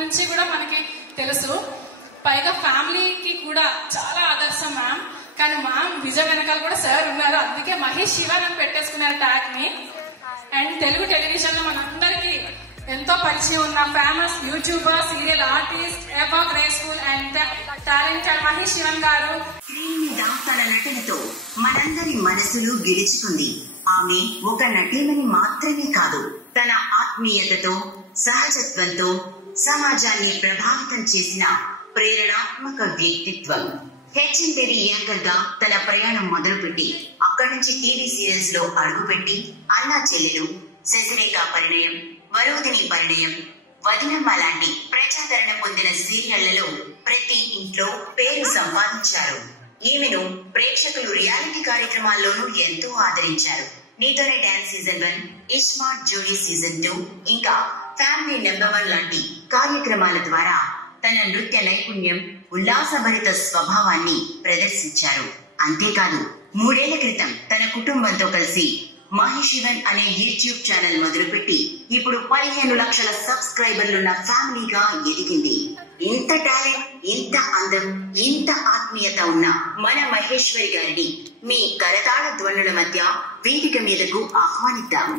నుంచి కూడా మనకి తెలుసు. పైగా ఫ్యామిలీకి కూడా చాలా ఆదర్శం మ్యామ్. కానీ మ్యామ్ విజయ్ వెనకాల కూడా సార్ ఉన్నారు, అందుకే మహేష్ శివన్ అని పెట్టేసుకున్నారు ట్యాగ్ ని. అండ్ తెలుగు టెలివిజన్ లో మనందరికి ఎంతో పరిచయం ఉన్న famous youtuber, serial artist, ever graceful and talented Mahesh Sivan గారు స్క్రీన్ మీద తన నటనతో మనందరి మనసులు గెలుచుకుంది. ఆమె ఒక నటీమణి మాత్రమే కాదు, తన ఆత్మీయతతో, సహజత్వంతో సమాజాన్ని ప్రభావితం చేసిన ప్రేరణాత్మక వ్యక్తిత్వం. హెచ్ఎంటీవీ యాంకర్ గా తన ప్రయాణం మొదలుపెట్టి అక్కడి నుంచి టీవీ సీరియల్స్ లో అడుగుపెట్టి అన్నా చెల్లెలు, శశిరేఖ పరిణయం, వరోధిని పరిణయం, వదినమ్మ లాంటి ప్రజాదరణ పొందిన సీరియళ్లలో ప్రతి ఇంట్లో పేరు సంపాదించారు. ఈమెను ప్రేక్షకులు రియాలిటీ కార్యక్రమాల్లోనూ ఎంతో ఆదరించారు. నీతోనే డాన్స్ సీజన్ 1, ఇస్మార్ట్ జోడీ సీజన్ 2, ఇంకా ఫ్యామిలీ నెంబర్ 1 లాంటి కార్యక్రమాల ద్వారా తన నృత్య నైపుణ్యం, ఉల్లాసభరిత స్వభావాన్ని ప్రదర్శించారు. అంతేకాదు 3 ఏళ్ల క్రితం తన కుటుంబంతో కలిసి మహేష్ శివన్ అనే యూట్యూబ్ ఛానల్ మొదలుపెట్టి ఇప్పుడు 15 లక్షల సబ్స్క్రైబర్లున్న ఫ్యామిలీగా ఎదిగింది. ఇంత టాలెంట్, ఇంత అందం, ఇంత ఆత్మీయత ఉన్న మన మహేశ్వరి గారిని మీ కరతాళ ధ్వనుల మధ్య వేదిక మీదకు ఆహ్వానిద్దాం.